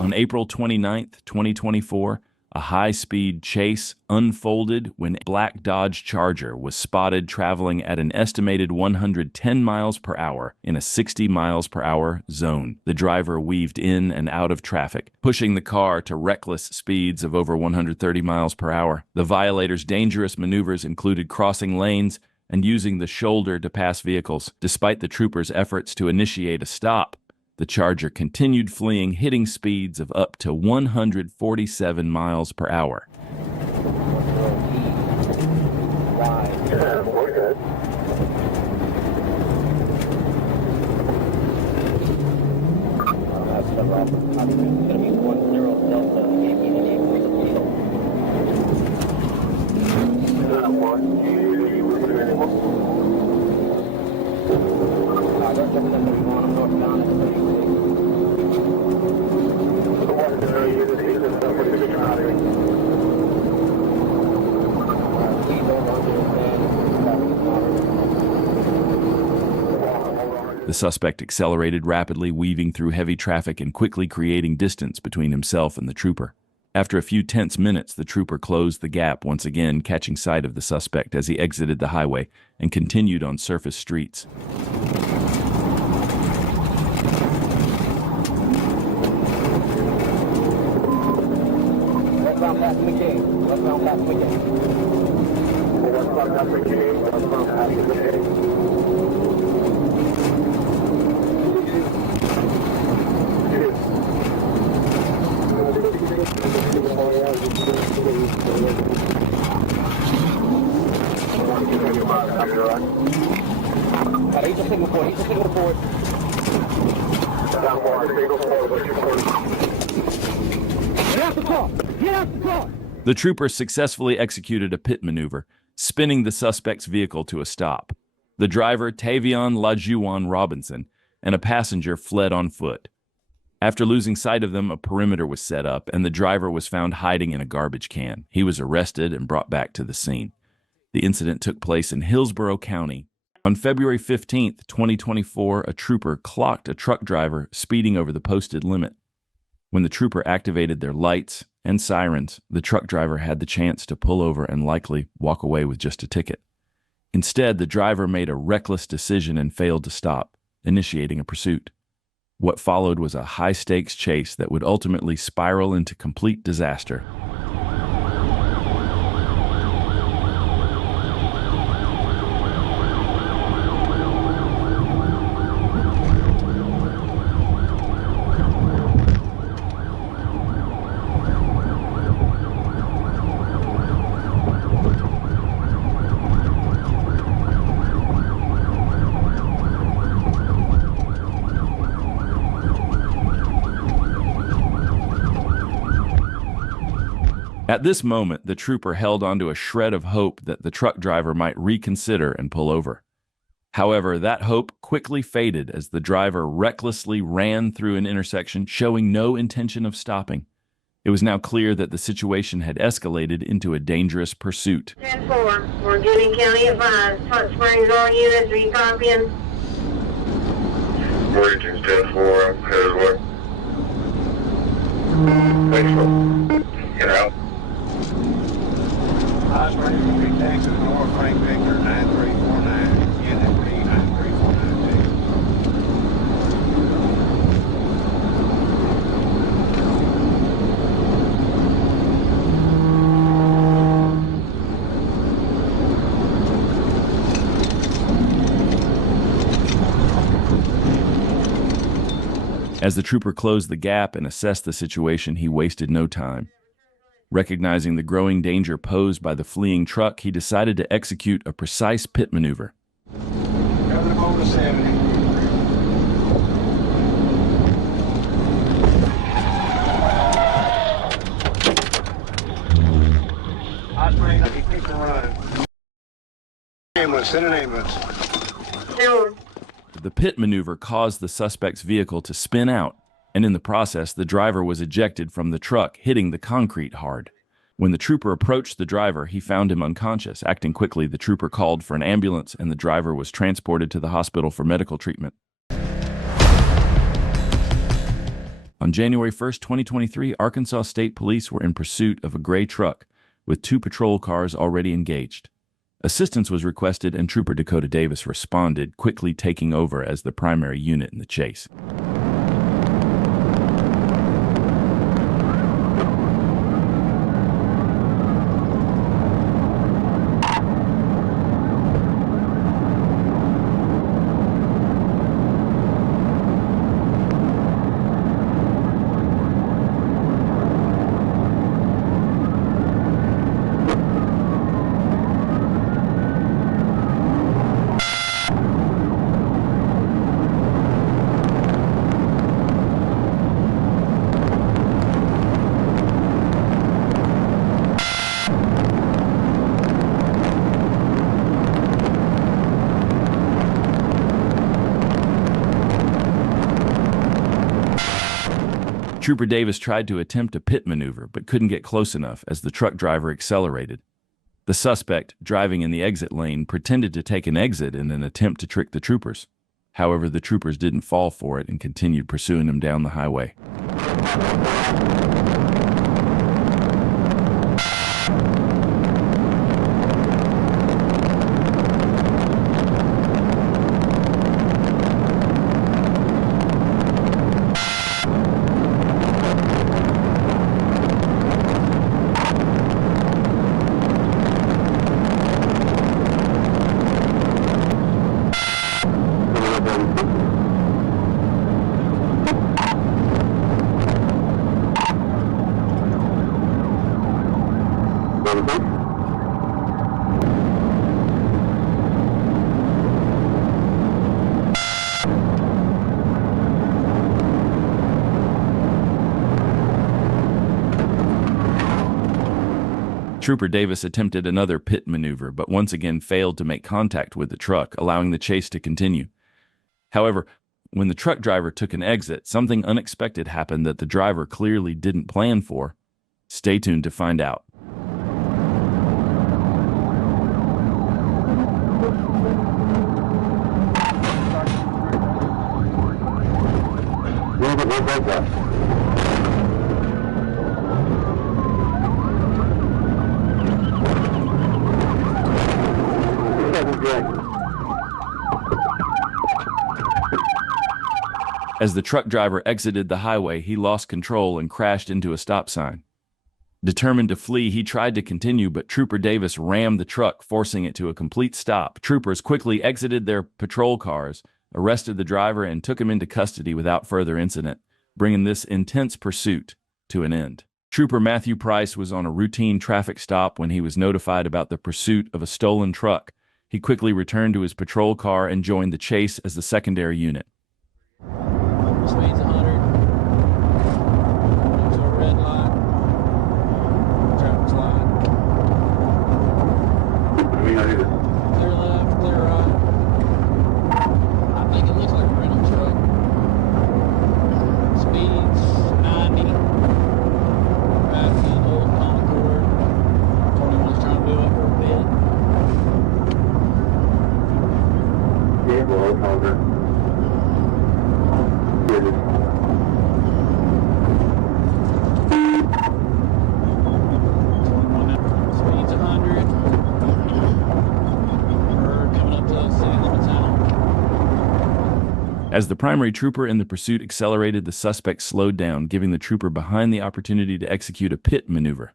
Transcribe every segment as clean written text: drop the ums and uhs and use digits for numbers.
On April 29, 2024, a high-speed chase unfolded when a black Dodge Charger was spotted traveling at an estimated 110 miles per hour in a 60 miles per hour zone. The driver weaved in and out of traffic, pushing the car to reckless speeds of over 130 miles per hour. The violator's dangerous maneuvers included crossing lanes and using the shoulder to pass vehicles. Despite the trooper's efforts to initiate a stop, the Charger continued fleeing, hitting speeds of up to 147 miles per hour. The suspect accelerated rapidly, weaving through heavy traffic and quickly creating distance between himself and the trooper. After a few tense minutes, the trooper closed the gap once again, catching sight of the suspect as he exited the highway and continued on surface streets. The trooper successfully executed a pit maneuver, spinning the suspect's vehicle to a stop. The driver, Tavion Lajuan Robinson, and a passenger fled on foot. After losing sight of them, a perimeter was set up, and the driver was found hiding in a garbage can. He was arrested and brought back to the scene. The incident took place in Hillsborough County. On February 15, 2024, a trooper clocked a truck driver speeding over the posted limit. When the trooper activated their lights and sirens, the truck driver had the chance to pull over and likely walk away with just a ticket. Instead, the driver made a reckless decision and failed to stop, initiating a pursuit. What followed was a high-stakes chase that would ultimately spiral into complete disaster. At this moment, the trooper held onto a shred of hope that the truck driver might reconsider and pull over. However, that hope quickly faded as the driver recklessly ran through an intersection, showing no intention of stopping. It was now clear that the situation had escalated into a dangerous pursuit. 10-4, we're getting county advised. Hot Springs, all units, are you copying? Regions 10-4, I'm headed away. Thanks, get out. Hot Springs will be Texas North, Frank Victor 9349, NFP 93492. As the trooper closed the gap and assessed the situation, he wasted no time. Recognizing the growing danger posed by the fleeing truck, he decided to execute a precise pit maneuver. Coming over 70. Ambulance, send an ambulance. No. The pit maneuver caused the suspect's vehicle to spin out, and in the process, the driver was ejected from the truck, hitting the concrete hard. When the trooper approached the driver, he found him unconscious. Acting quickly, the trooper called for an ambulance, and the driver was transported to the hospital for medical treatment. On January 1st, 2023, Arkansas State Police were in pursuit of a gray truck with 2 patrol cars already engaged. Assistance was requested, and Trooper Dakota Davis responded, quickly taking over as the primary unit in the chase. Trooper Davis tried to attempt a pit maneuver, but couldn't get close enough as the truck driver accelerated. The suspect, driving in the exit lane, pretended to take an exit in an attempt to trick the troopers. However, the troopers didn't fall for it and continued pursuing him down the highway. Trooper Davis attempted another pit maneuver, but once again failed to make contact with the truck, allowing the chase to continue. However, when the truck driver took an exit, something unexpected happened that the driver clearly didn't plan for. Stay tuned to find out. As the truck driver exited the highway, he lost control and crashed into a stop sign. Determined to flee, he tried to continue, but Trooper Davis rammed the truck, forcing it to a complete stop. Troopers quickly exited their patrol cars, arrested the driver, and took him into custody without further incident, bringing this intense pursuit to an end. Trooper Matthew Price was on a routine traffic stop when he was notified about the pursuit of a stolen truck. He quickly returned to his patrol car and joined the chase as the secondary unit. Speed's 100. To a red line. Traffic's line. Clear left, clear right. I think it looks like a rental truck. Speed's 90. Traffic, old Concord. 21's trying to move up for a bit. Yeah, well, Concord. Speed's 100. We're coming up to the city limits now. As the primary trooper in the pursuit accelerated, the suspect slowed down, giving the trooper behind the opportunity to execute a pit maneuver.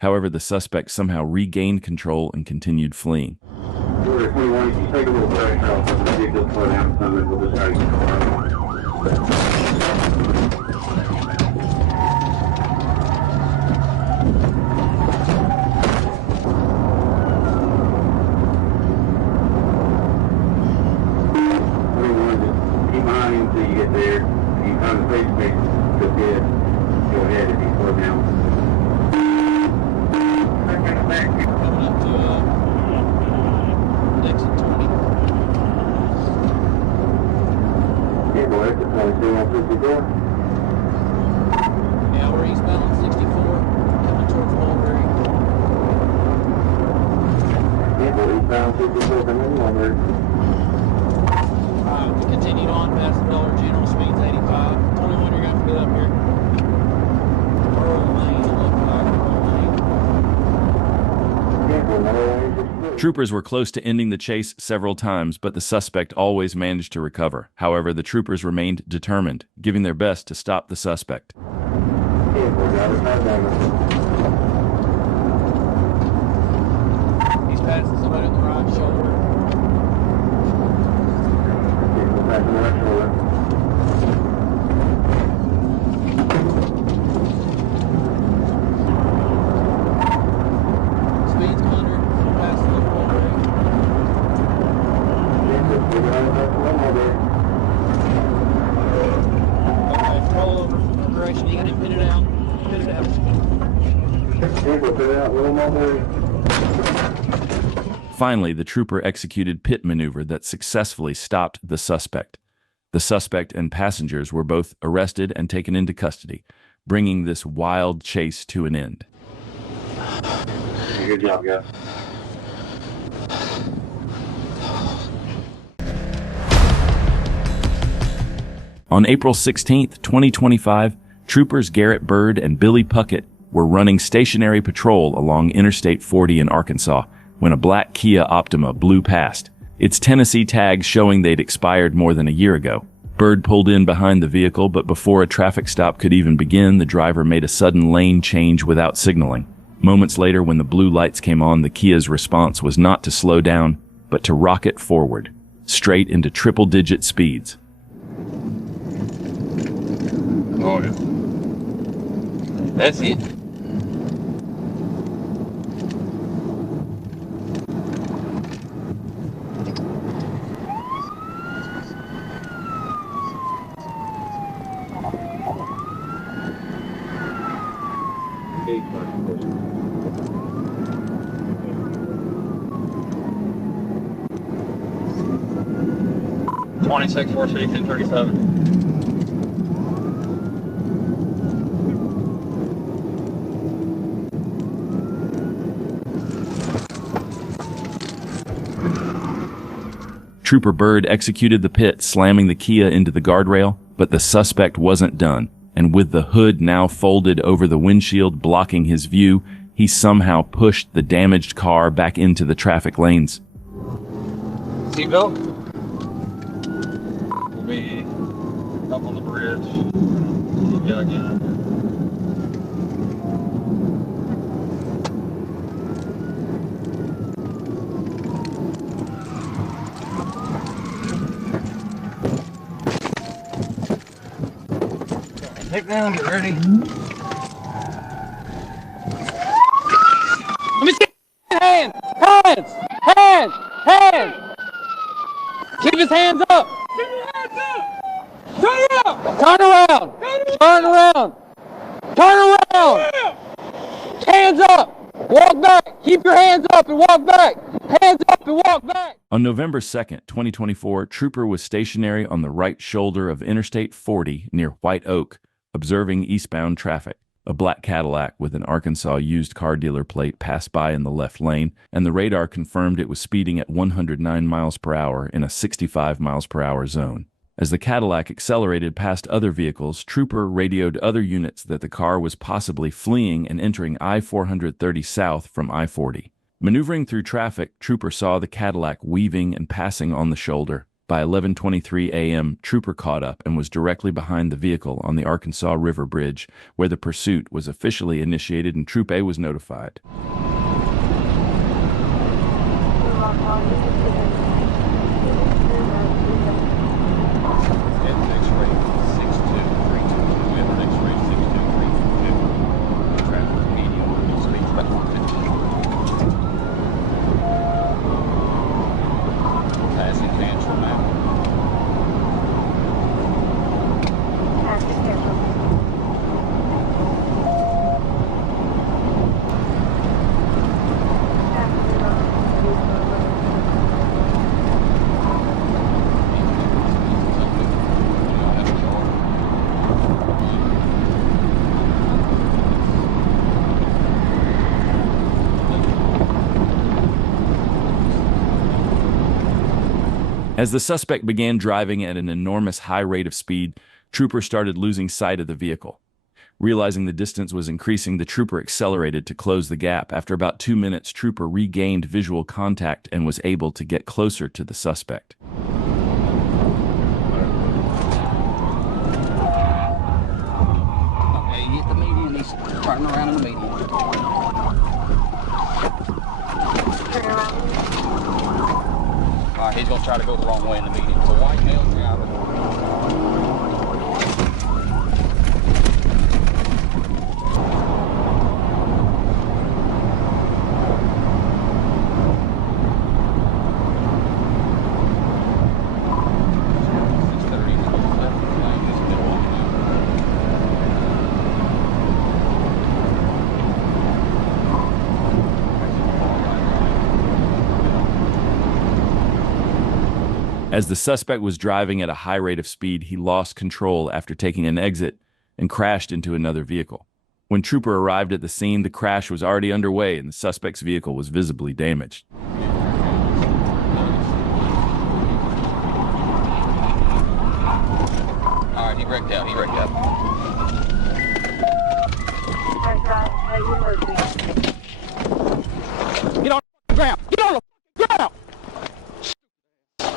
However, the suspect somehow regained control and continued fleeing. If we want to take a little pressure off, maybe just slow down some and we'll just try to get the car. Keep behind him until you get there. If you find the safe space, go ahead if you slow down. Coming up to exit Still on 54? Yeah, we're eastbound on 64, coming towards Mulberry. People eastbound 54 coming in Mulberry. We continued on past the Dollar General, speeds 85. 21, you're going to have to get up here. Rural lane, it looks like rural lane. People, another lane 54. Troopers were close to ending the chase several times, but the suspect always managed to recover. However, the troopers remained determined, giving their best to stop the suspect. People, driver side damage. He's passing somebody on the right shoulder. People passing the right shoulder. Speed's 100, past the Mulberry. People, we're going to pass one Mulberry. Okay, roll over from the direction. You got him pitted out. Pitted out. People, put it out, little Mulberry. Finally, the trooper executed pit maneuver that successfully stopped the suspect. The suspect and passengers were both arrested and taken into custody, bringing this wild chase to an end. Good job, guys. On April 16, 2025, troopers Garrett Bird and Billy Puckett were running stationary patrol along Interstate 40 in Arkansas when a black Kia Optima blew past, its Tennessee tag showing they'd expired more than a year ago. Bird pulled in behind the vehicle, but before a traffic stop could even begin, the driver made a sudden lane change without signaling. Moments later, when the blue lights came on, the Kia's response was not to slow down, but to rocket forward, straight into triple-digit speeds. Oh, yeah. That's it. Twenty-six, 460, 37. Trooper Bird executed the pit, slamming the Kia into the guardrail, but the suspect wasn't done, and with the hood now folded over the windshield blocking his view, he somehow pushed the damaged car back into the traffic lanes. Seatbelt. We'll be up on the bridge. Yeah, again. Take down, get ready. Let me see. Hands! Hands! Hands! Hands! Keep his hands up! Keep your hands up! Turn around! Turn around! Turn around! Turn around! Hands up! Walk back! Keep your hands up and walk back! Hands up and walk back! On November 2nd, 2024, Trooper was stationary on the right shoulder of Interstate 40 near White Oak, observing eastbound traffic. A black Cadillac with an Arkansas used car dealer plate passed by in the left lane, and the radar confirmed it was speeding at 109 miles per hour in a 65 miles per hour zone. As the Cadillac accelerated past other vehicles, Trooper radioed other units that the car was possibly fleeing and entering I-430 south from I-40. Maneuvering through traffic, Trooper saw the Cadillac weaving and passing on the shoulder. By 11:23 a.m., Trooper caught up and was directly behind the vehicle on the Arkansas River Bridge, where the pursuit was officially initiated and Troop A was notified. As the suspect began driving at an enormous high rate of speed, troopers started losing sight of the vehicle. Realizing the distance was increasing, the trooper accelerated to close the gap. After about 2 minutes, trooper regained visual contact and was able to get closer to the suspect. Okay, he hit the median. He's turning around in the median. Turn around. All right, he's gonna try to go the wrong way in the median. So white male driver. As the suspect was driving at a high rate of speed, he lost control after taking an exit and crashed into another vehicle. When trooper arrived at the scene, the crash was already underway and the suspect's vehicle was visibly damaged. All right, he wrecked out. He wrecked out. Get on the ground. Get on the ground.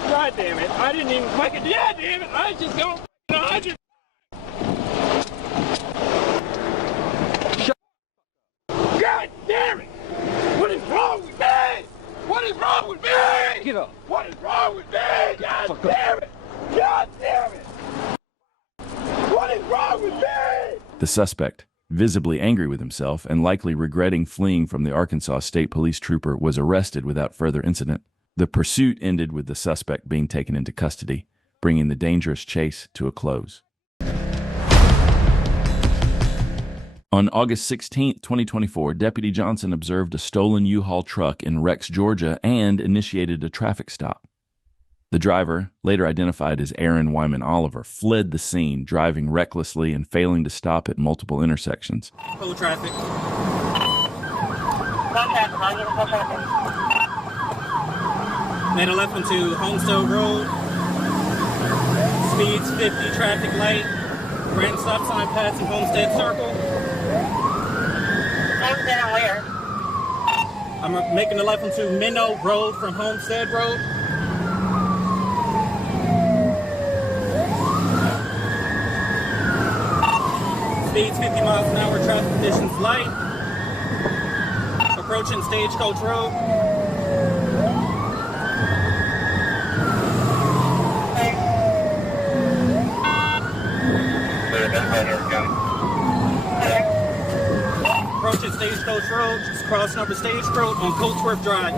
God damn it, I didn't even fucking, yeah, damn it, I just don't, 100. God damn it! What is wrong with me? What is wrong with me? Get up. What is wrong with me? God damn it! God damn it! What is wrong with me? The suspect, visibly angry with himself and likely regretting fleeing from the Arkansas State Police trooper, was arrested without further incident. The pursuit ended with the suspect being taken into custody, bringing the dangerous chase to a close. On August 16, 2024, Deputy Johnson observed a stolen U-Haul truck in Rex, Georgia, and initiated a traffic stop. The driver, later identified as Aaron Wyman Oliver, fled the scene, driving recklessly and failing to stop at multiple intersections. Full traffic. I'll get a full traffic. Made a left onto Homestead Road. Speeds 50, traffic light. Ran stop sign passing Homestead Circle. Homestead on where? I'm making a left onto Minnow Road from Homestead Road. Speeds 50 miles an hour, traffic conditions light. Approaching Stagecoach Road. Approaching Stagecoach Road, just crossing over Stage Road on Coatsworth Drive.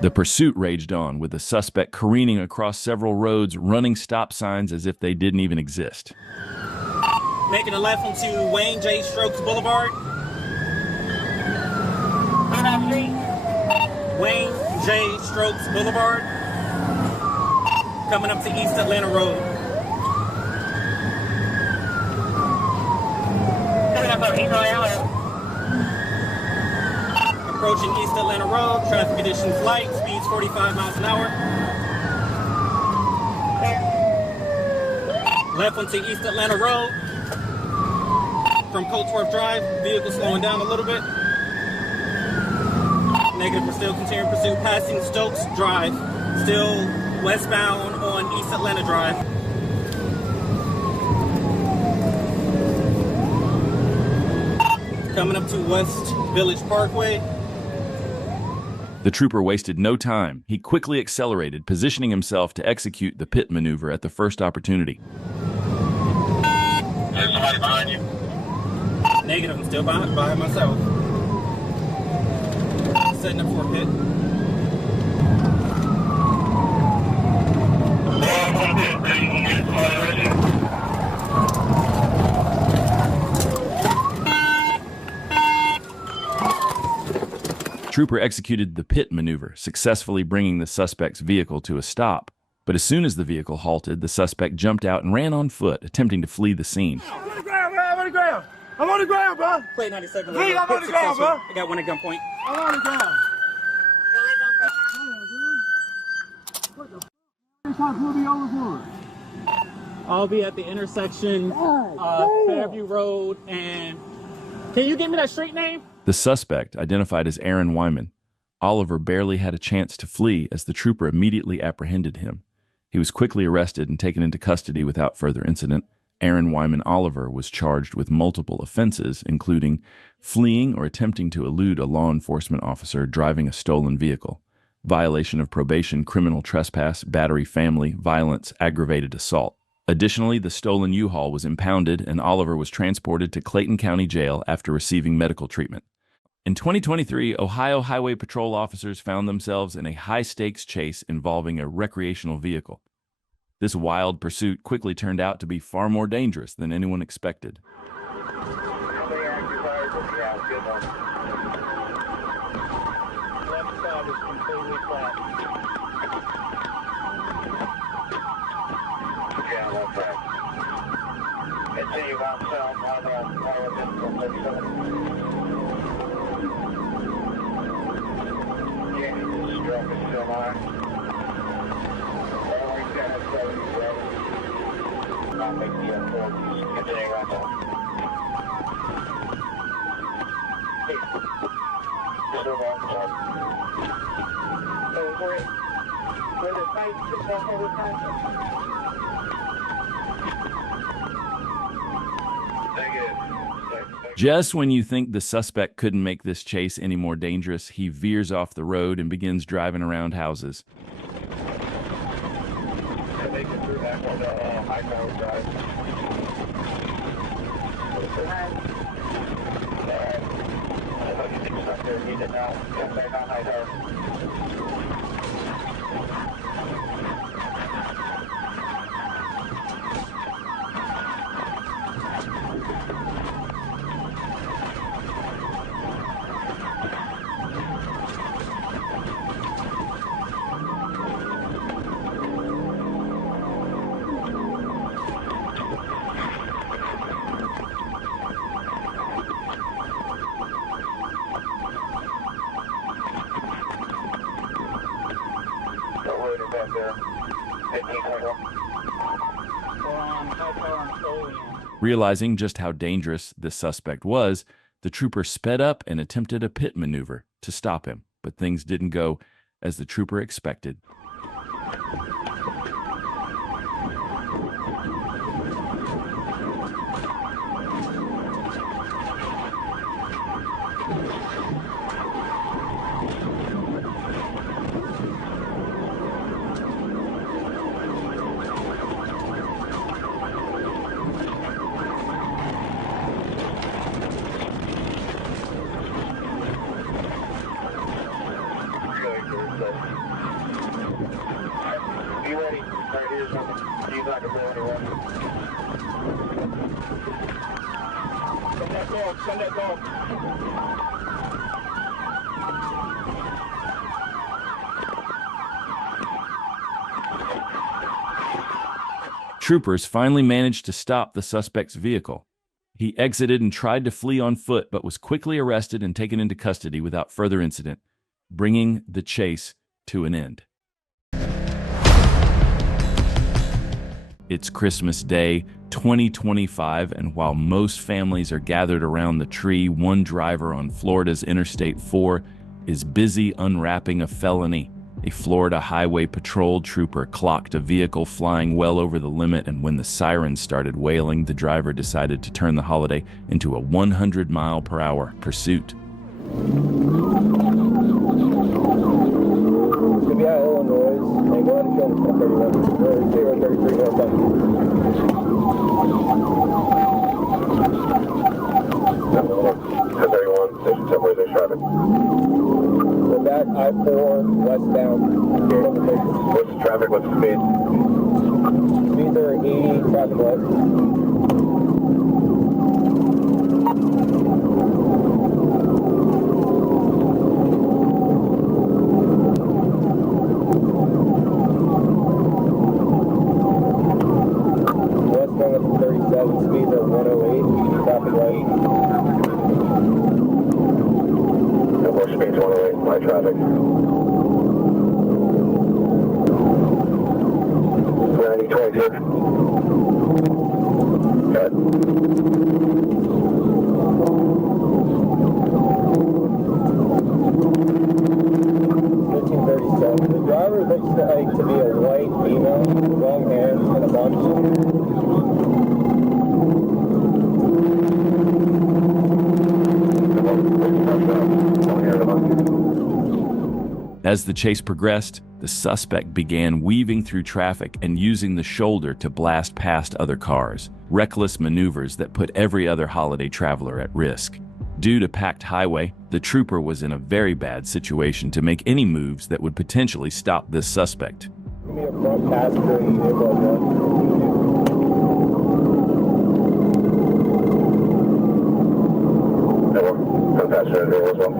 The pursuit raged on, with the suspect careening across several roads, running stop signs as if they didn't even exist. Making a left onto Wayne J. Strokes Boulevard. On that street? Wayne J. Strokes Boulevard. Coming up to East Atlanta Road. Coming up on East Atlanta. Approaching East Atlanta Road, traffic conditions light, speeds 45 miles an hour. Left onto East Atlanta Road. From Coatsworth Drive, vehicle slowing down a little bit. Negative, we're still continuing pursuit, passing Stokes Drive. Still westbound on East Atlanta Drive. Coming up to West Village Parkway. The trooper wasted no time. He quickly accelerated, positioning himself to execute the pit maneuver at the first opportunity. There's somebody behind you. Negative, I'm still by myself. Setting up for a pit. Trooper executed the pit maneuver, successfully bringing the suspect's vehicle to a stop. But as soon as the vehicle halted, the suspect jumped out and ran on foot, attempting to flee the scene. I'm on the ground, man. I'm on the ground. I'm on the ground, bro. Plate 97. Please, I'm on the ground, bro. I got one at gunpoint. I'm on the ground. Where's Hot Ruby over? I'll be at the intersection Fairview Road and... Can you give me that street name? The suspect, identified as Aaron Wyman, Oliver barely had a chance to flee as the trooper immediately apprehended him. He was quickly arrested and taken into custody without further incident. Aaron Wyman Oliver was charged with multiple offenses, including fleeing or attempting to elude a law enforcement officer driving a stolen vehicle, violation of probation, criminal trespass, battery, family, violence, aggravated assault. Additionally, the stolen U-Haul was impounded and Oliver was transported to Clayton County Jail after receiving medical treatment. In 2023, Ohio Highway Patrol officers found themselves in a high-stakes chase involving a recreational vehicle. This wild pursuit quickly turned out to be far more dangerous than anyone expected. How many active tires do you have? Good one. Left side is completely flat. Yeah, left side. Continue on south on Highway 37. Yeah, this truck is still on. Not make the authorities continuing on south. Hey, just over on the side. So where the fight is off every time? Negative. Just when you think the suspect couldn't make this chase any more dangerous, he veers off the road and begins driving around houses. And make it through that on the high power drive. I thought you think stuff there, need it now. Come back on high power. What road is that there? 15.1. We're on High Tower and Olean. Realizing just how dangerous this suspect was, the trooper sped up and attempted a pit maneuver to stop him, but things didn't go as the trooper expected. Be ready. Right here's something. He's not gonna go anywhere. Send that dog. Send that dog. Troopers finally managed to stop the suspect's vehicle. He exited and tried to flee on foot, but was quickly arrested and taken into custody without further incident, bringing the chase to an end. It's Christmas Day, 2025, and while most families are gathered around the tree, one driver on Florida's Interstate 4 is busy unwrapping a felony. A Florida Highway Patrol trooper clocked a vehicle flying well over the limit, and when the sirens started wailing, the driver decided to turn the holiday into a 100-mile-per-hour pursuit. Could be out of Illinois, and go ahead and show me 31. 033 northbound. Station 10, where's their traffic? Go back I-4 westbound. Okay. What's the traffic? What's the speed? Speeds are 80, traffic light. Westbound 37, speeds are 108, traffic light. More speeds 108, light traffic. As the chase progressed, the suspect began weaving through traffic and using the shoulder to blast past other cars, reckless maneuvers that put every other holiday traveler at risk. Due to packed highway, the trooper was in a very bad situation to make any moves that would potentially stop this suspect. Give me a front passenger unit, front passenger unit as well.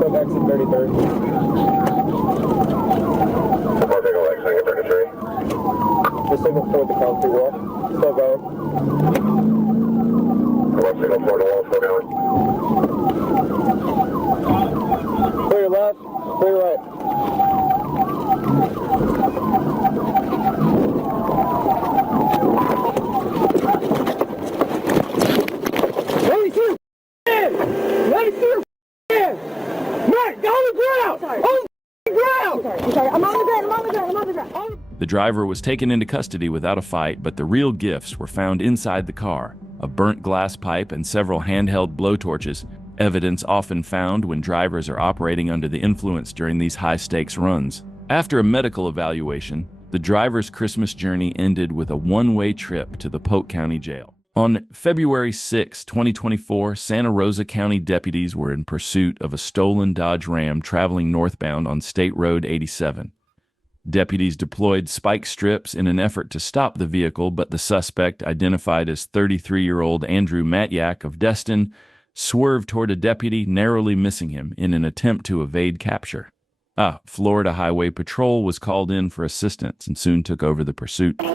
Sub exit 33rd. Support take a exit 33. The signal for the concrete wall. Still going. Signal for the wall, still going. Clear left, clear right. Let me see your hand! Let me see your hand! Matt, get on the ground! On the ground! I'm sorry. I'm on the ground. The driver was taken into custody without a fight, but the real gifts were found inside the car: a burnt glass pipe and several handheld blowtorches, evidence often found when drivers are operating under the influence during these high-stakes runs. After a medical evaluation, the driver's Christmas journey ended with a one-way trip to the Polk County Jail. On February 6, 2024, Santa Rosa County deputies were in pursuit of a stolen Dodge Ram traveling northbound on State Road 87. Deputies deployed spike strips in an effort to stop the vehicle, but the suspect, identified as 33-year-old Andrew Matyak of Destin, swerved toward a deputy, narrowly missing him in an attempt to evade capture. Florida Highway Patrol was called in for assistance and soon took over the pursuit. Hey,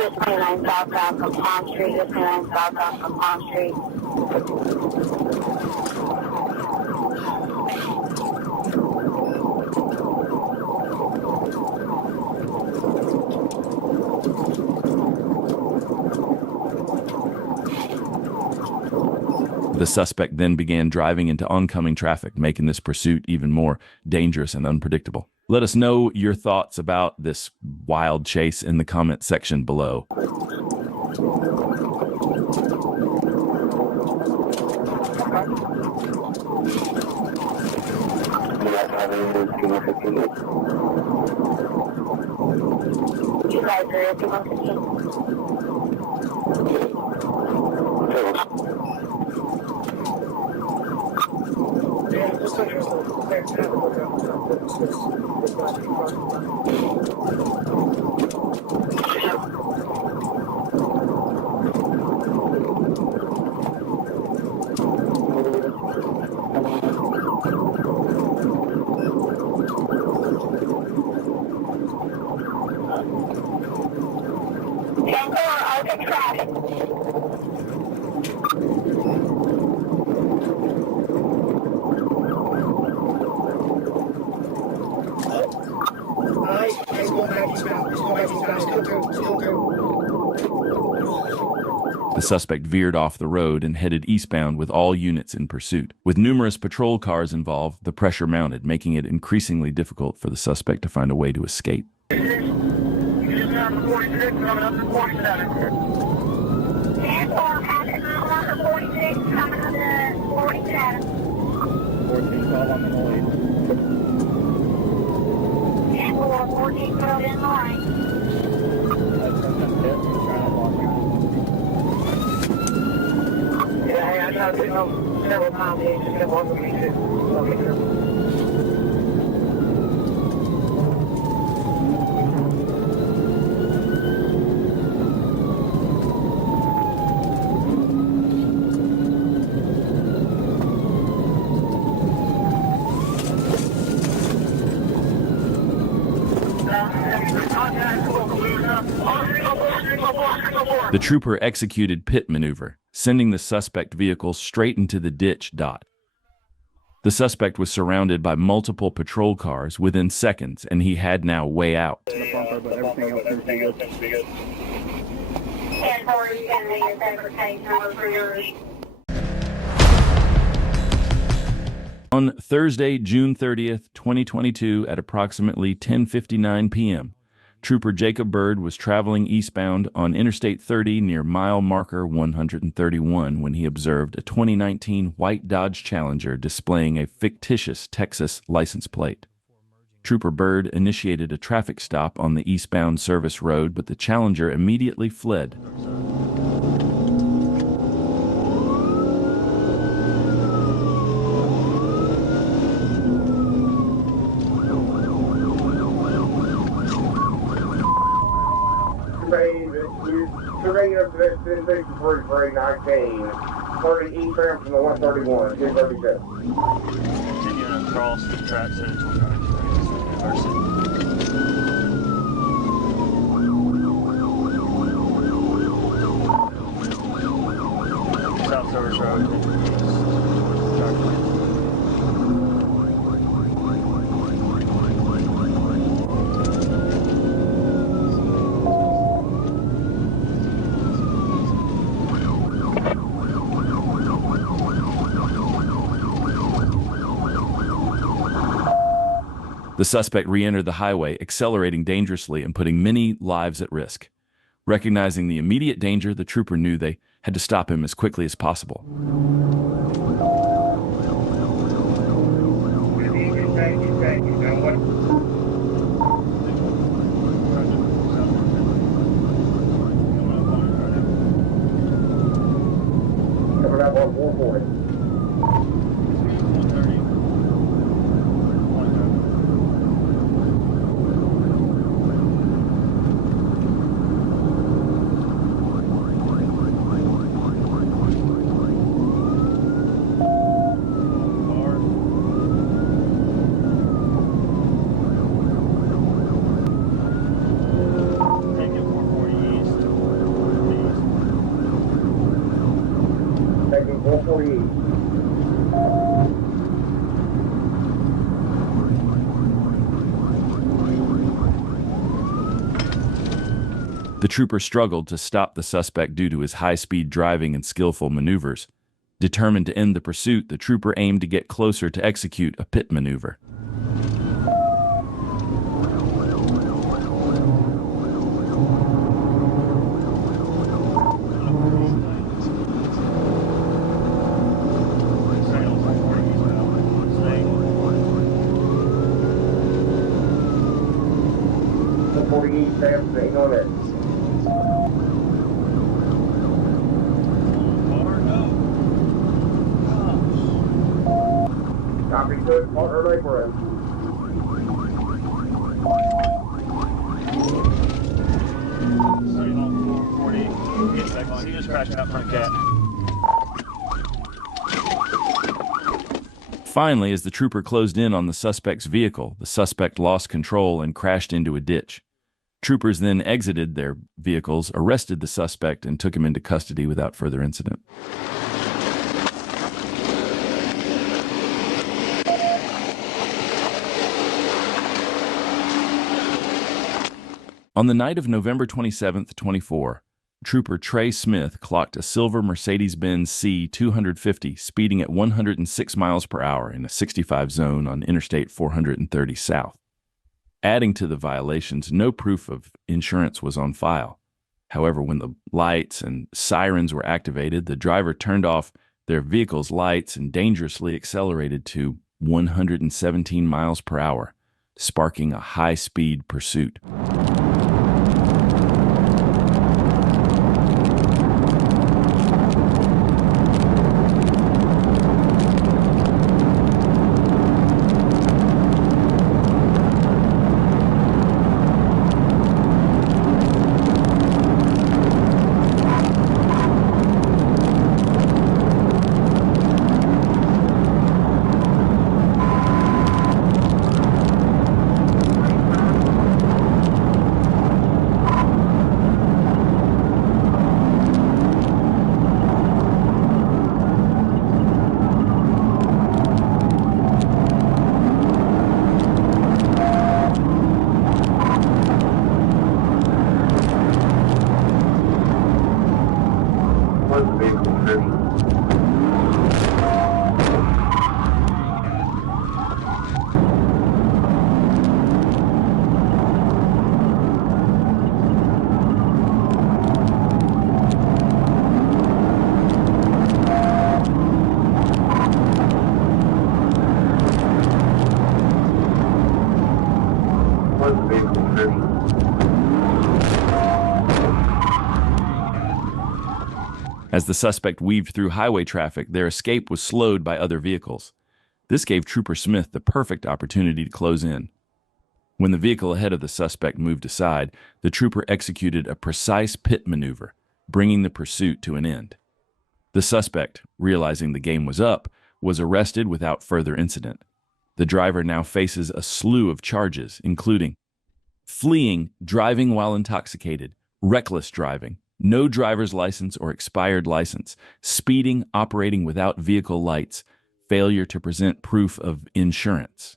US 29 southbound from Palm Street, US 29 southbound from Palm Street. The suspect then began driving into oncoming traffic, making this pursuit even more dangerous and unpredictable. Let us know your thoughts about this wild chase in the comment section below. The suspect veered off the road and headed eastbound with all units in pursuit. With numerous patrol cars involved, the pressure mounted, making it increasingly difficult for the suspect to find a way to escape. Several times, just kept walking me to. The trooper executed pit maneuver, sending the suspect vehicle straight into the ditch. The suspect was surrounded by multiple patrol cars within seconds, and he had now way out. And Corey, you got me a separate case number for yours. On Thursday, June 30th, 2022, at approximately 10:59 p.m., Trooper Jacob Bird was traveling eastbound on Interstate 30 near mile marker 131 when he observed a 2019 white Dodge Challenger displaying a fictitious Texas license plate. Trooper Bird initiated a traffic stop on the eastbound service road, but the Challenger immediately fled. Surveying up to that 1063 for 819, 30 eastbound from the 131, 1032. Continuing across the track central University. South Service Road. The suspect re-entered the highway, accelerating dangerously and putting many lives at risk. Recognizing the immediate danger, the trooper knew they had to stop him as quickly as possible. Coming up on 440. Taking 448. The trooper struggled to stop the suspect due to his high-speed driving and skillful maneuvers. Determined to end the pursuit, the trooper aimed to get closer to execute a pit maneuver. On it. Copy, good. Partner Lake Road. He just crashed out front of Cat. Finally, as the trooper closed in on the suspect's vehicle, the suspect lost control and crashed into a ditch. Troopers then exited their vehicles, arrested the suspect, and took him into custody without further incident. On the night of November 27, 24, Trooper Trey Smith clocked a silver Mercedes-Benz C250 speeding at 106 miles per hour in a 65 zone on Interstate 430 South. Adding to the violations, no proof of insurance was on file. However, when the lights and sirens were activated, the driver turned off their vehicle's lights and dangerously accelerated to 117 miles per hour, sparking a high-speed pursuit. Was the vehicle description? Was the vehicle description? As the suspect weaved through highway traffic, their escape was slowed by other vehicles. This gave Trooper Smith the perfect opportunity to close in. When the vehicle ahead of the suspect moved aside, the trooper executed a precise pit maneuver, bringing the pursuit to an end. The suspect, realizing the game was up, was arrested without further incident. The driver now faces a slew of charges, including fleeing, driving while intoxicated, reckless driving, no driver's license or expired license, speeding, operating without vehicle lights, failure to present proof of insurance.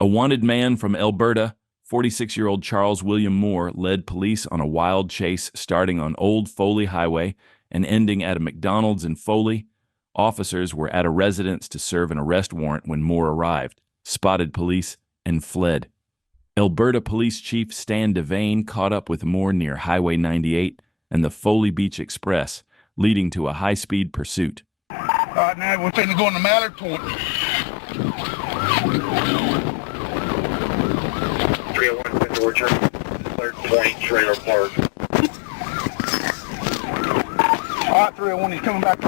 A wanted man from Alberta, 46-year-old Charles William Moore, led police on a wild chase starting on Old Foley Highway and ending at a McDonald's in Foley. Officers were at a residence to serve an arrest warrant when Moore arrived, spotted police, and fled. Alberta Police Chief Stan Devane caught up with Moore near Highway 98 and the Foley Beach Express, leading to a high-speed pursuit. All right, now we're finna go on the Mallard Point. 301 Central Return, 3rd Point Trailer Park. All right, 301, he's coming back.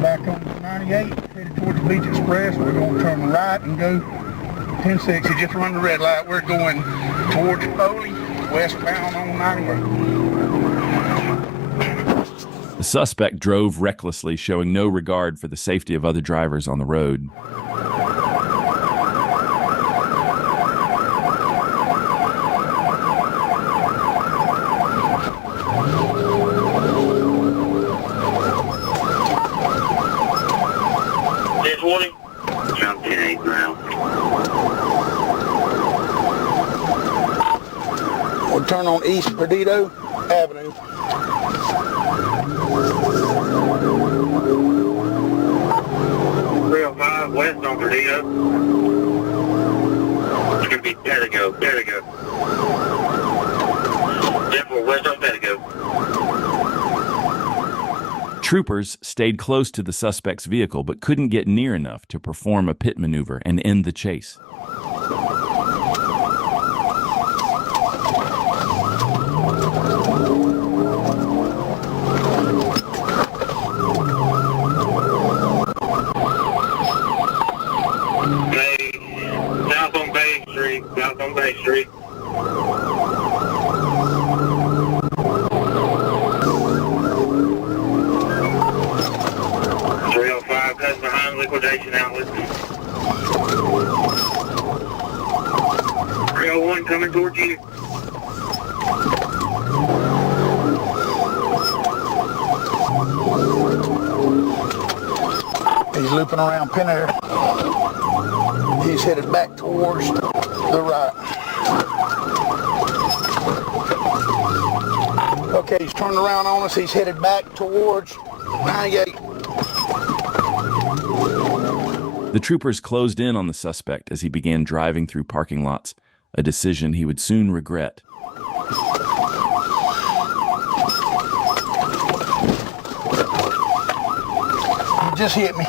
Back on 98, headed towards the Beach Express. We're going to turn right and go 1060, just run the red light. We're going towards Foley, westbound on 98. The suspect drove recklessly, showing no regard for the safety of other drivers on the road. Jump 10-8 now. We'll turn on East Perdido Avenue. West on Perdido. It's gonna be Pedigo. Denver west on Pedigo. Troopers stayed close to the suspect's vehicle but couldn't get near enough to perform a pit maneuver and end the chase. South on Bay Street. Cuts behind liquidation outlet. 301 coming towards you. He's looping around Pin Air. He's headed back towards the right. Okay, he's turned around on us. He's headed back towards 98. The troopers closed in on the suspect as he began driving through parking lots, a decision he would soon regret. You just hit me.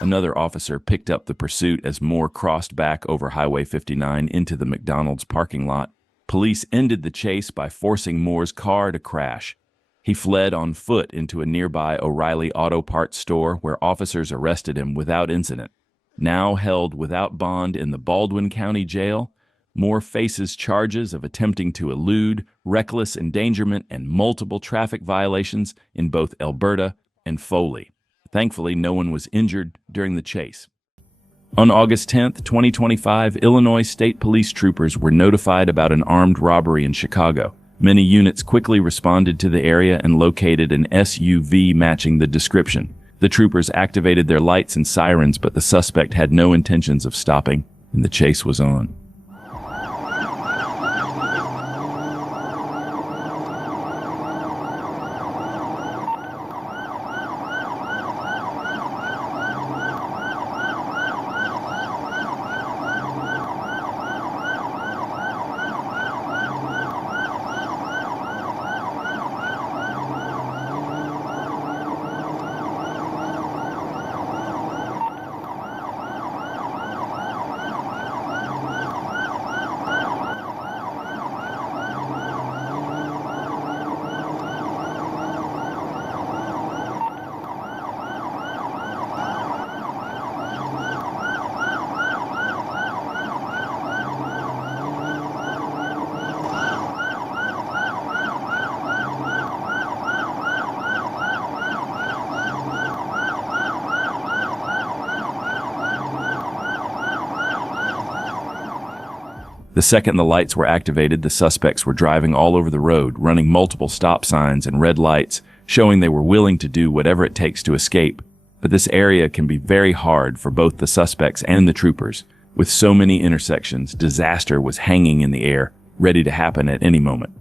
Another officer picked up the pursuit as Moore crossed back over Highway 59 into the McDonald's parking lot. Police ended the chase by forcing Moore's car to crash. He fled on foot into a nearby O'Reilly Auto Parts store where officers arrested him without incident. Now held without bond in the Baldwin County Jail, Moore faces charges of attempting to elude, reckless endangerment, and multiple traffic violations in both Alberta and Foley. Thankfully, no one was injured during the chase. On August 10, 2025, Illinois State Police troopers were notified about an armed robbery in Chicago. Many units quickly responded to the area and located an SUV matching the description. The troopers activated their lights and sirens, but the suspect had no intentions of stopping, and the chase was on. The second the lights were activated, the suspects were driving all over the road, running multiple stop signs and red lights, showing they were willing to do whatever it takes to escape. But this area can be very hard for both the suspects and the troopers. With so many intersections, disaster was hanging in the air, ready to happen at any moment.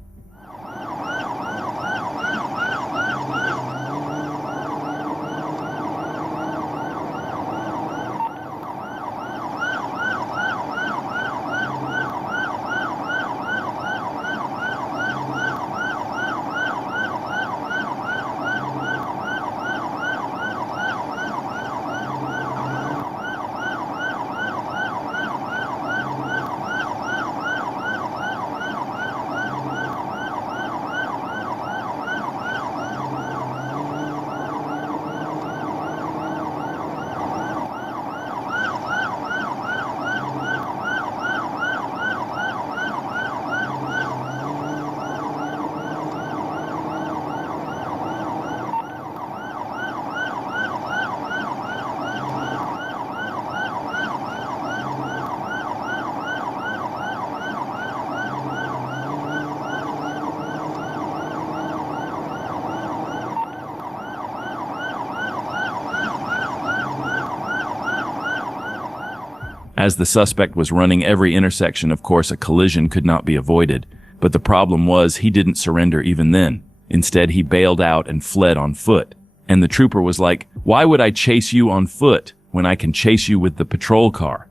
As the suspect was running every intersection, of course, a collision could not be avoided. But the problem was he didn't surrender even then. Instead, he bailed out and fled on foot. And the trooper was like, "Why would I chase you on foot when I can chase you with the patrol car?"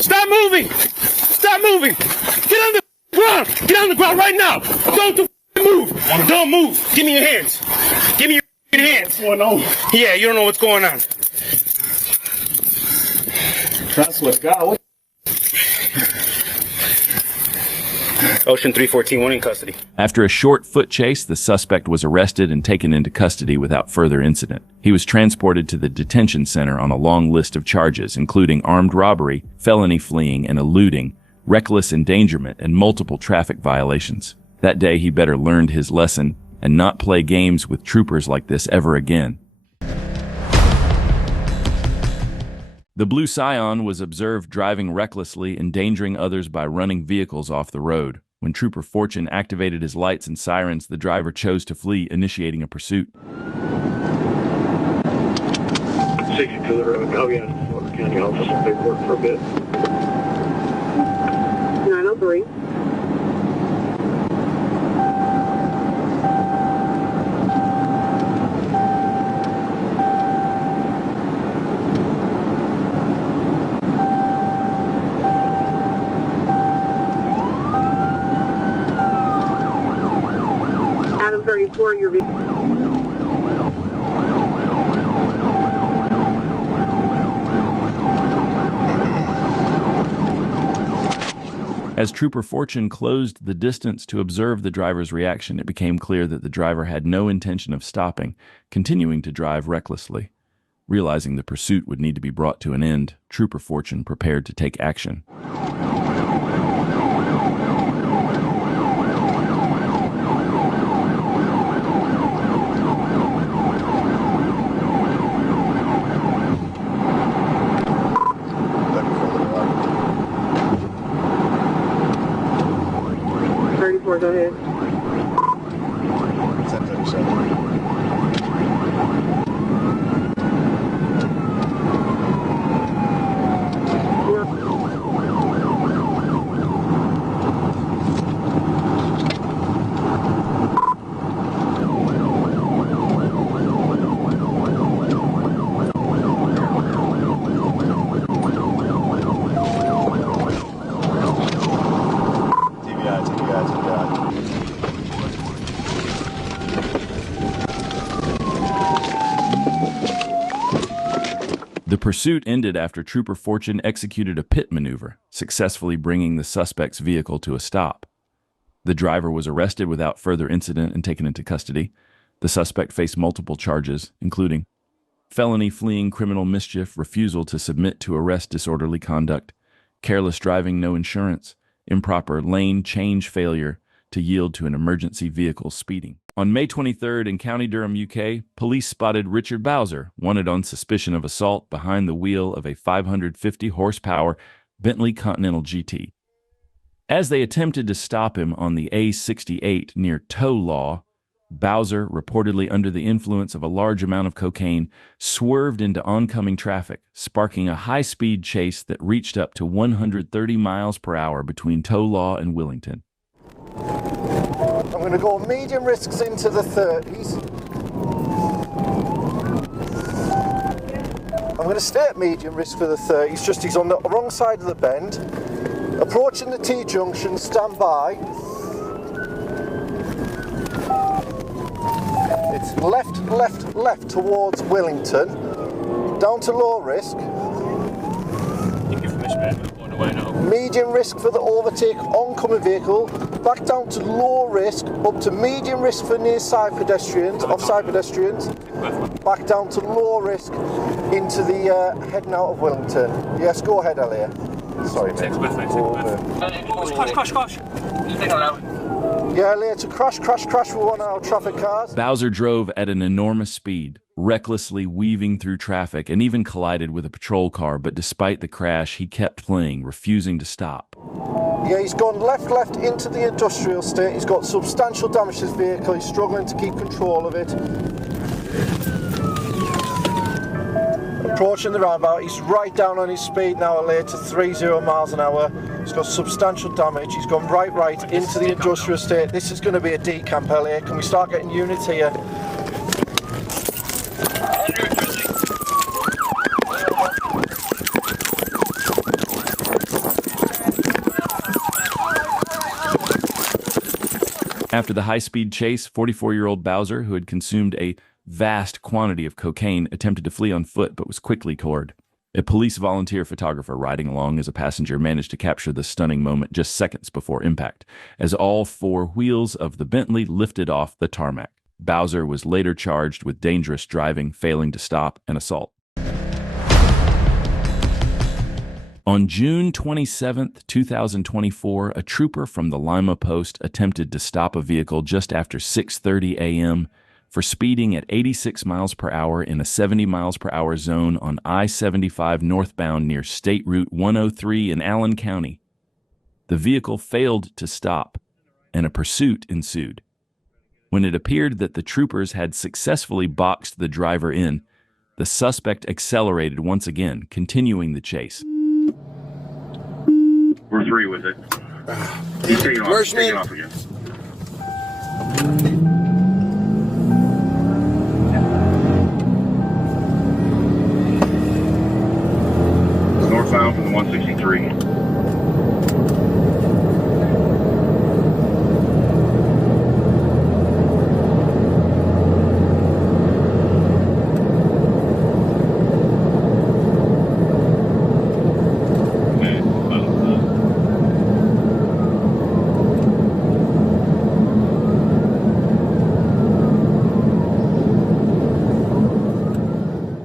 Stop moving! Stop moving! Get on the ground! Get on the ground right now! Don't move! Don't move! Give me your hands! Give me your hands! What's going on? Yeah, you don't know what's going on. That's what God. Ocean 314, one in custody. After a short foot chase, the suspect was arrested and taken into custody without further incident. He was transported to the detention center on a long list of charges, including armed robbery, felony fleeing and eluding, reckless endangerment, and multiple traffic violations. That day, he better learned his lesson and not play games with troopers like this ever again. The Blue Scion was observed driving recklessly, endangering others by running vehicles off the road. When Trooper Fortune activated his lights and sirens, the driver chose to flee, initiating a pursuit. 62 to the road. Oh, yeah. Florida County office will paperwork for a bit. 903. Adam 34, your vehicle. As Trooper Fortune closed the distance to observe the driver's reaction, it became clear that the driver had no intention of stopping, continuing to drive recklessly. Realizing the pursuit would need to be brought to an end, Trooper Fortune prepared to take action. Go ahead. The pursuit ended after Trooper Fortune executed a pit maneuver, successfully bringing the suspect's vehicle to a stop. The driver was arrested without further incident and taken into custody. The suspect faced multiple charges, including felony fleeing criminal mischief, refusal to submit to arrest disorderly conduct, careless driving, no insurance, improper lane change failure to yield to an emergency vehicle speeding. On May 23rd in County Durham, UK, police spotted Richard Bowser, wanted on suspicion of assault, behind the wheel of a 550-horsepower Bentley Continental GT. As they attempted to stop him on the A68 near Tow Law, Bowser, reportedly under the influence of a large amount of cocaine, swerved into oncoming traffic, sparking a high-speed chase that reached up to 130 miles per hour between Tow Law and Willington. I'm going to go medium risks into the 30s. I'm going to stay at medium risk for the 30s, just he's on the wrong side of the bend. Approaching the T-junction, stand by. It's left, left, left towards Willington. Down to low risk. Medium risk for the overtake oncoming vehicle. Back down to low risk, up to medium risk for near side pedestrians, offside pedestrians. Back down to low risk into the heading out of Willington. Yes, go ahead, Elliot. Sorry, mate. Crash. Yeah, Elliot, to crash for one of our traffic cars. Bowser drove at an enormous speed, recklessly weaving through traffic, and even collided with a patrol car, but despite the crash, he kept playing, refusing to stop. Yeah, he's gone left into the industrial estate. He's got substantial damage to his vehicle. He's struggling to keep control of it. Approaching the roundabout, he's right down on his speed now, Elliot, to 30 miles an hour. He's got substantial damage. He's gone right into the industrial estate. This is going to be a decamp, Elliot. Can we start getting units here? After the high-speed chase, 44-year-old Bowser, who had consumed a vast quantity of cocaine, attempted to flee on foot but was quickly cornered. A police volunteer photographer riding along as a passenger managed to capture the stunning moment just seconds before impact, as all four wheels of the Bentley lifted off the tarmac. Bowser was later charged with dangerous driving, failing to stop, and assault. On June 27, 2024, a trooper from the Lima Post attempted to stop a vehicle just after 6:30 a.m. for speeding at 86 miles per hour in a 70 miles per hour zone on I-75 northbound near State Route 103 in Allen County. The vehicle failed to stop, and a pursuit ensued. When it appeared that the troopers had successfully boxed the driver in, the suspect accelerated once again, continuing the chase. Where 3 was it? He's taking off. He's taking off again. Northbound from the 163.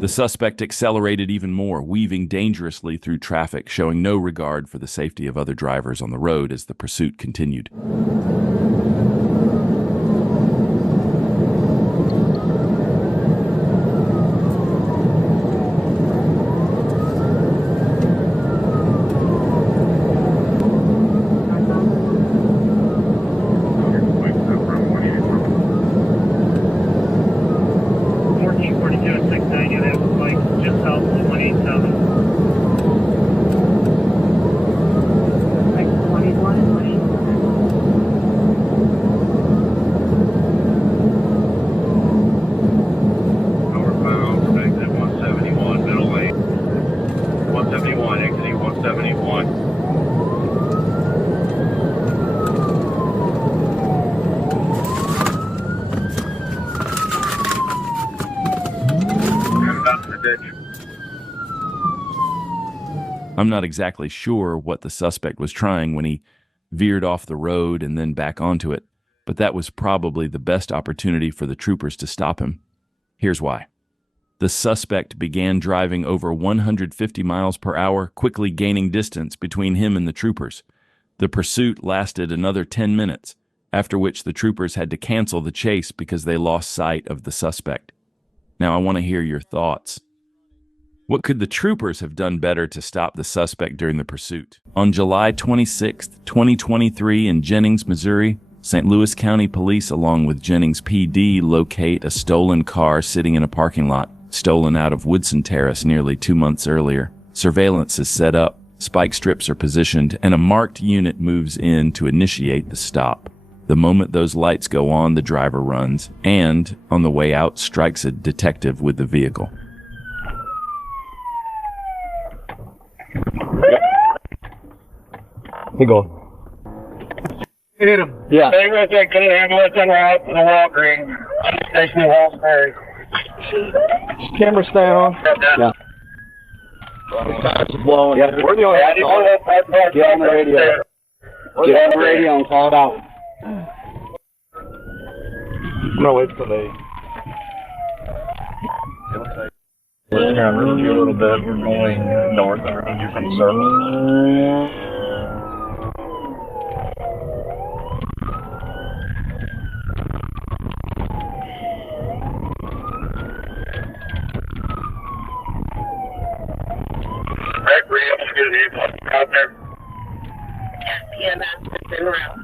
The suspect accelerated even more, weaving dangerously through traffic, showing no regard for the safety of other drivers on the road as the pursuit continued. I'm not exactly sure what the suspect was trying when he veered off the road and then back onto it, but that was probably the best opportunity for the troopers to stop him. Here's why. The suspect began driving over 150 miles per hour, quickly gaining distance between him and the troopers. The pursuit lasted another 10 minutes, after which the troopers had to cancel the chase because they lost sight of the suspect. Now I want to hear your thoughts. What could the troopers have done better to stop the suspect during the pursuit? On July 26, 2023, in Jennings, Missouri, St. Louis County Police, along with Jennings PD, locate a stolen car sitting in a parking lot, stolen out of Woodson Terrace nearly 2 months earlier. Surveillance is set up, spike strips are positioned, and a marked unit moves in to initiate the stop. The moment those lights go on, the driver runs, and, on the way out, strikes a detective with the vehicle. He go. Hit him. Yeah. Stay with it. Get an ambulance en route to the Walgreens. Station in Hallsbury. Camera stay on. Yeah. Blowing. Yeah, we're the only ones. Get on the radio. Get on the radio and call it out. I'm gonna wait for the. We're going to route you a little bit. We're going north around you from the circle. Out there. Yeah, that's in route.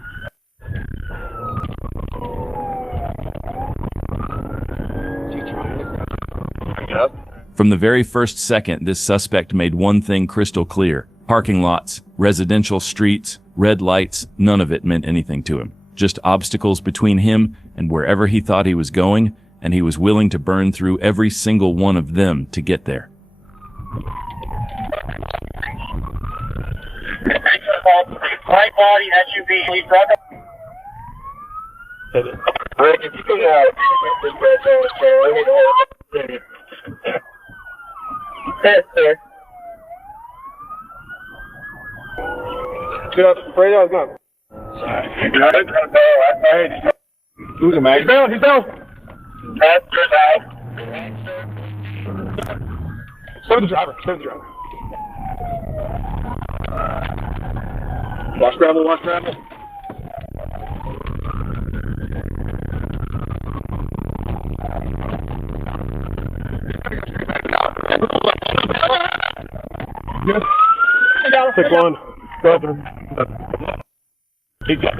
Yep. From the very first second, this suspect made one thing crystal clear. Parking lots, residential streets, red lights, none of it meant anything to him. Just obstacles between him and wherever he thought he was going, and he was willing to burn through every single one of them to get there. Light body SUV. Please drive up. Rick, if you can, yes, sir. Get up. Radio is gone. You got it? No, I heard you. Who's the man? He's down. He's down. Passenger's out. Stay with the driver. Stay with the driver. Watch gravel. Watch gravel. Yes. Pick one. Go after him. Keep going.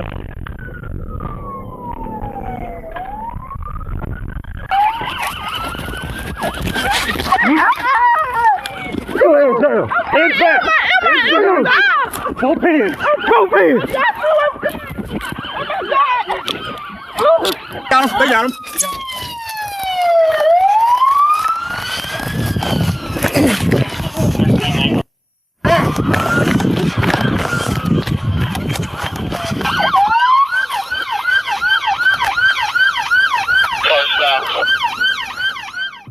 Go ahead, Sarah. Hands back. Hands down. Both hands. Both hands. Got him. They got him.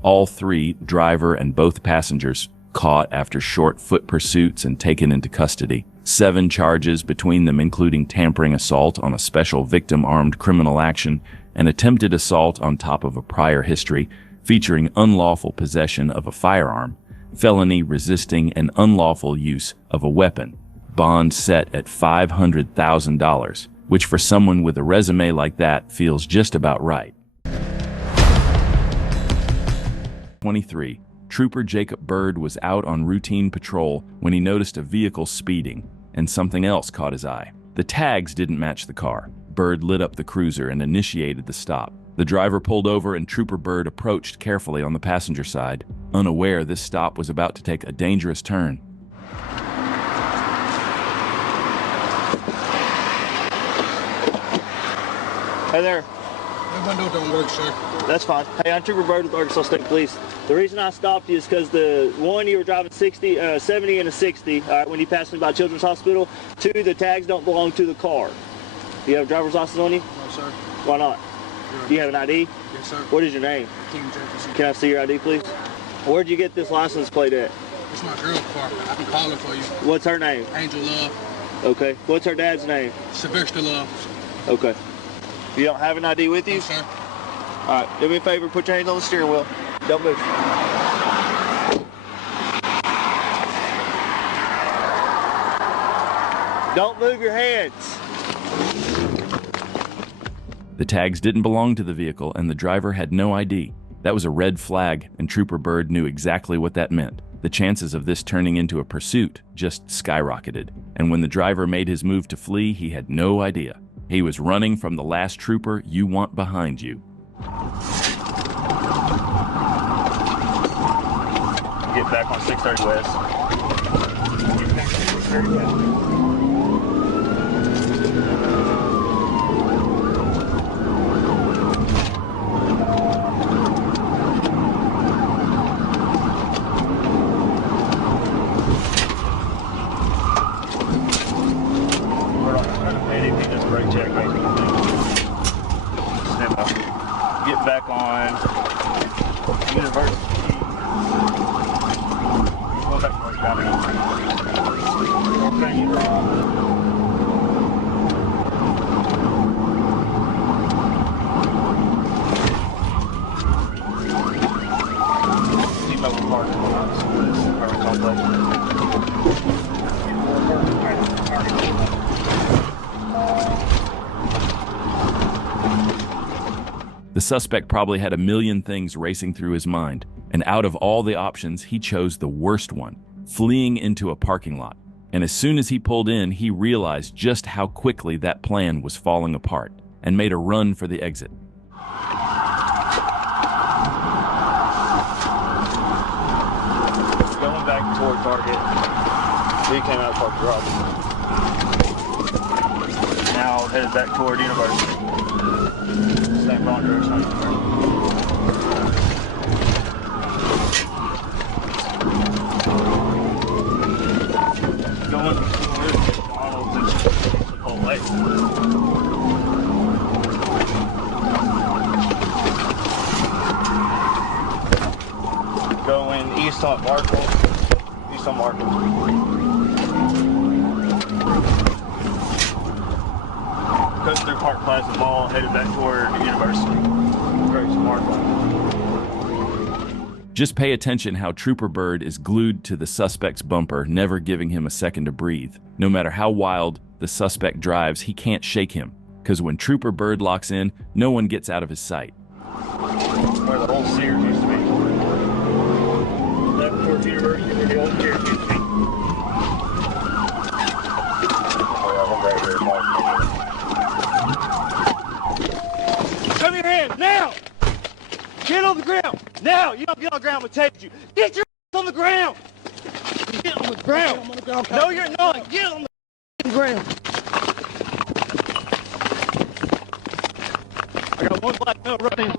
All three, driver and both passengers, caught after short foot pursuits and taken into custody. 7 charges between them, including tampering assault on a special victim armed criminal action and attempted assault on top of a prior history, featuring unlawful possession of a firearm, felony resisting and unlawful use of a weapon. Bond set at $500,000, which for someone with a resume like that feels just about right. 23. Trooper Jacob Bird was out on routine patrol when he noticed a vehicle speeding, and something else caught his eye. The tags didn't match the car. Bird lit up the cruiser and initiated the stop. The driver pulled over and Trooper Bird approached carefully on the passenger side, unaware this stop was about to take a dangerous turn. Hey there. My window don't work, sir. That's fine. Hey, I'm Trooper Bird with Arkansas State Police. The reason I stopped you is because the one, you were driving 70 and a 60, all right, when you passed me by Children's Hospital. Two, the tags don't belong to the car. Do you have a driver's license on you? No, sir. Why not? Yeah. Do you have an ID? Yes, sir. What is your name? King Jefferson. Can I see your ID, please? Where'd you get this license plate at? It's my girl's car. I can call her for you. What's her name? Angel Love. Okay. What's her dad's name? Sylvester Love. Okay. You don't have an ID with you? No, sir. All right. Do me a favor. Put your hands on the steering wheel. Don't move. Don't move your hands. The tags didn't belong to the vehicle and the driver had no ID. That was a red flag, and Trooper Bird knew exactly what that meant. The chances of this turning into a pursuit just skyrocketed, and when the driver made his move to flee, he had no idea. He was running from the last trooper you want behind you. Get back on 630 West. Get back on 630 West. Get back on University. Go back to North County. T-Mobile Park apartment complex. The suspect probably had a million things racing through his mind, and out of all the options, he chose the worst one, fleeing into a parking lot. And as soon as he pulled in, he realized just how quickly that plan was falling apart, and made a run for the exit. Going back toward Target. He came out Park Garage. Now headed back toward University. Same wrong direction. Going toward McDonald's and Chipotle. Going east on Markle. East on Markle. Coast through Park Plaza Mall, headed back toward University. Very smart one. Just pay attention how Trooper Bird is glued to the suspect's bumper, never giving him a second to breathe. No matter how wild the suspect drives, he can't shake him, because when Trooper Bird locks in, no one gets out of his sight. Where the old Sears used to be. Left towards University, where the old Sears used to be. Come your hands, now! Get on the ground! Now! You don't get on the ground, we'll take you. Get your ass on the ground! Get on the ground! No, you're not! Get on the ground! I got one black belt running.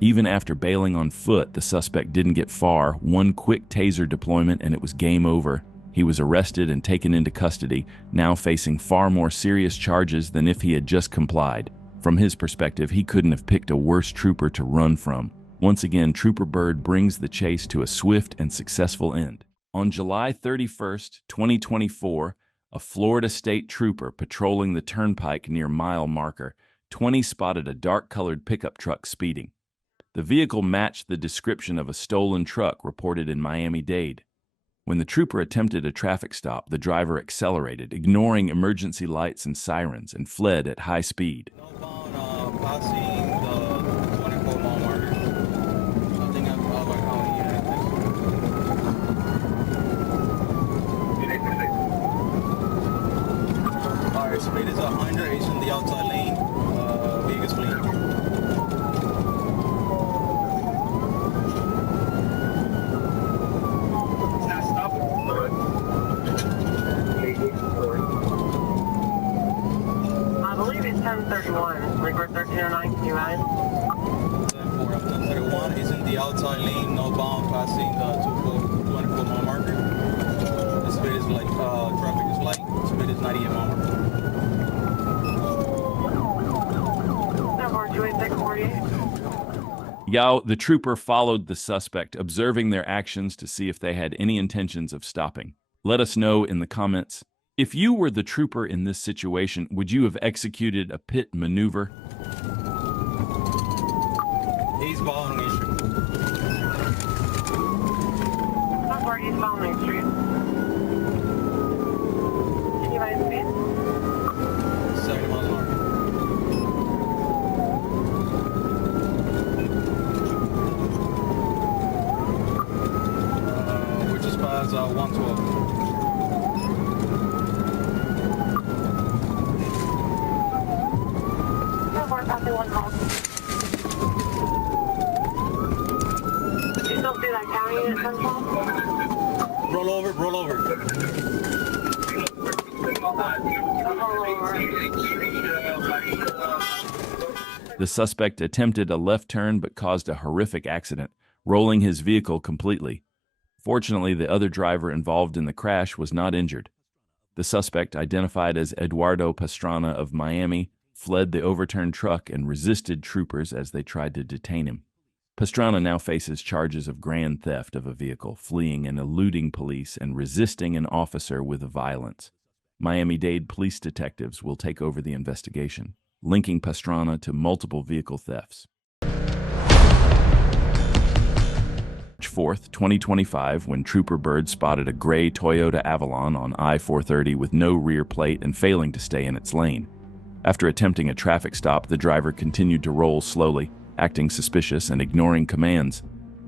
Even after bailing on foot, the suspect didn't get far. One quick taser deployment and it was game over. He was arrested and taken into custody, now facing far more serious charges than if he had just complied. From his perspective, he couldn't have picked a worse trooper to run from. Once again, Trooper Bird brings the chase to a swift and successful end. On July 31st, 2024, a Florida state trooper patrolling the turnpike near mile marker 20 spotted a dark-colored pickup truck speeding. The vehicle matched the description of a stolen truck reported in Miami-Dade. When the trooper attempted a traffic stop, the driver accelerated, ignoring emergency lights and sirens, and fled at high speed. Passing the 24-mile marker. I think I'm out by county. Alright, speed is 100. He's in the outside lane. Vegas fleet. I believe it's 1031. Record 1309, can you ride? 1031 is in the outside lane, northbound, passing the 24-mile marker. The speed is like, traffic is light, speed is 98 mile marker. 28648. Yao, the trooper, followed the suspect, observing their actions to see if they had any intentions of stopping. Let us know in the comments. If you were the trooper in this situation, would you have executed a pit maneuver? He's following East Street. Not where he's following Street. Can you ride speed? 70 miles an hour. Which is past 112. Passing one call. You still see that county at Central? Roll over, roll over. The suspect attempted a left turn but caused a horrific accident, rolling his vehicle completely. Fortunately, the other driver involved in the crash was not injured. The suspect, identified as Eduardo Pastrana of Miami, fled the overturned truck and resisted troopers as they tried to detain him. Pastrana now faces charges of grand theft of a vehicle, fleeing and eluding police, and resisting an officer with violence. Miami-Dade police detectives will take over the investigation, linking Pastrana to multiple vehicle thefts. March 4th, 2025, when Trooper Bird spotted a gray Toyota Avalon on I-430 with no rear plate and failing to stay in its lane. After attempting a traffic stop, the driver continued to roll slowly, acting suspicious and ignoring commands.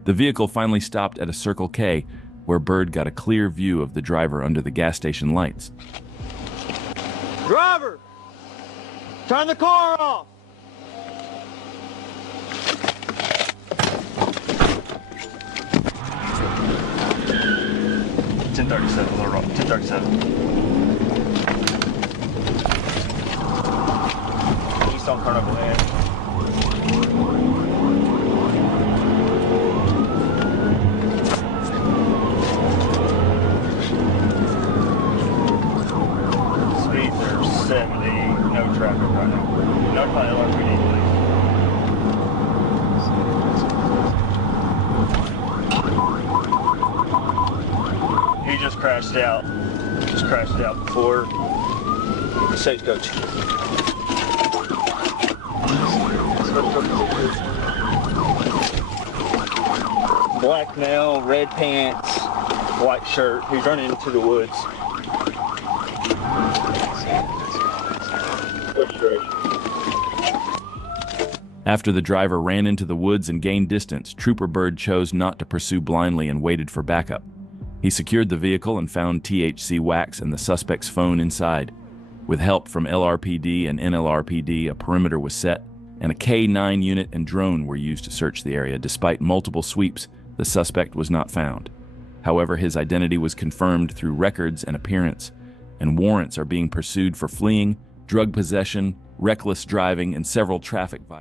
The vehicle finally stopped at a Circle K, where Bird got a clear view of the driver under the gas station lights. Driver! Turn the car off! $1037, they're wrong. $1037. Please don't turn over there. Speeds are 70, no traffic right now. Notify LRPD, please. He just crashed out. Just crashed out before the stagecoach. Black male, red pants, white shirt. He's running into the woods. After the driver ran into the woods and gained distance, Trooper Bird chose not to pursue blindly and waited for backup. He secured the vehicle and found THC wax and the suspect's phone inside. With help from LRPD and NLRPD, a perimeter was set, and a K-9 unit and drone were used to search the area. Despite multiple sweeps, the suspect was not found. However, his identity was confirmed through records and appearance, and warrants are being pursued for fleeing, drug possession, reckless driving, and several traffic violations.